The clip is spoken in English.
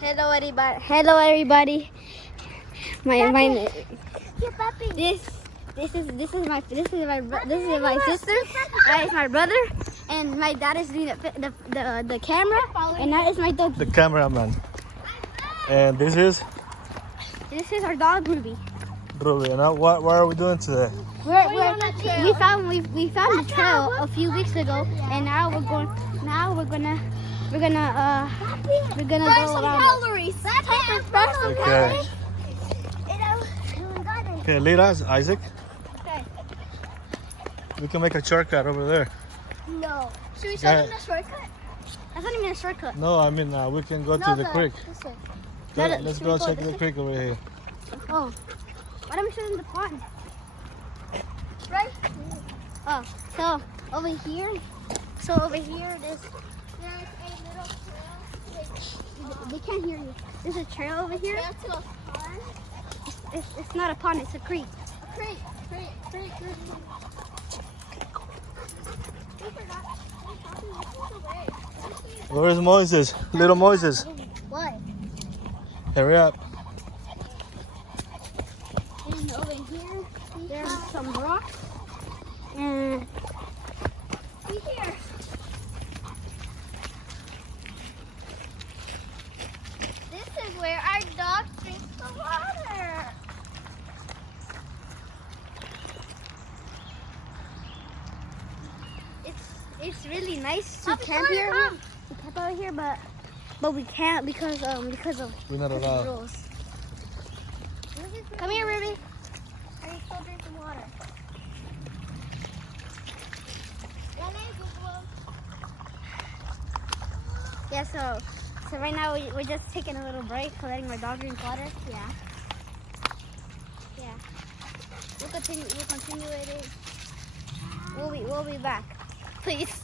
Hello everybody. Hello everybody. This is my sister. That is my brother, and my dad is doing the camera, and that is my dog. The cameraman. And this is Our dog Ruby. Ruby. And what are we doing today? We found the trail a few weeks ago, and now we're gonna Burn go some around. calories. Burn some Okay. calories. Okay, lead us, Isaac. Okay. We can make a shortcut over there. No. Should we Yeah. send them a shortcut? That's not even a shortcut. No, I mean we can go to the creek. This way. Let's should go we go check this the way? creek over here. Oh, why don't we show them the pond? Right? Oh, so over here, there's There's a little trail. they can't hear you. There's a trail over here. Trail to a pond. It's not a pond, it's a creek. Creek. We forgot. Where's Moses? Little Moses. What? Hurry up. And over here, there's some rocks. And We here. This is where our dog drinks the water. it's really nice to Mommy, camp come, here. come. We camp out here, but we can't because of We're not the allowed. rules. Come here, Ruby. Are you still drinking water? Yeah, so right now we're just taking a little break, letting my dog drink water. Yeah. We'll continue it. We'll be back. Please.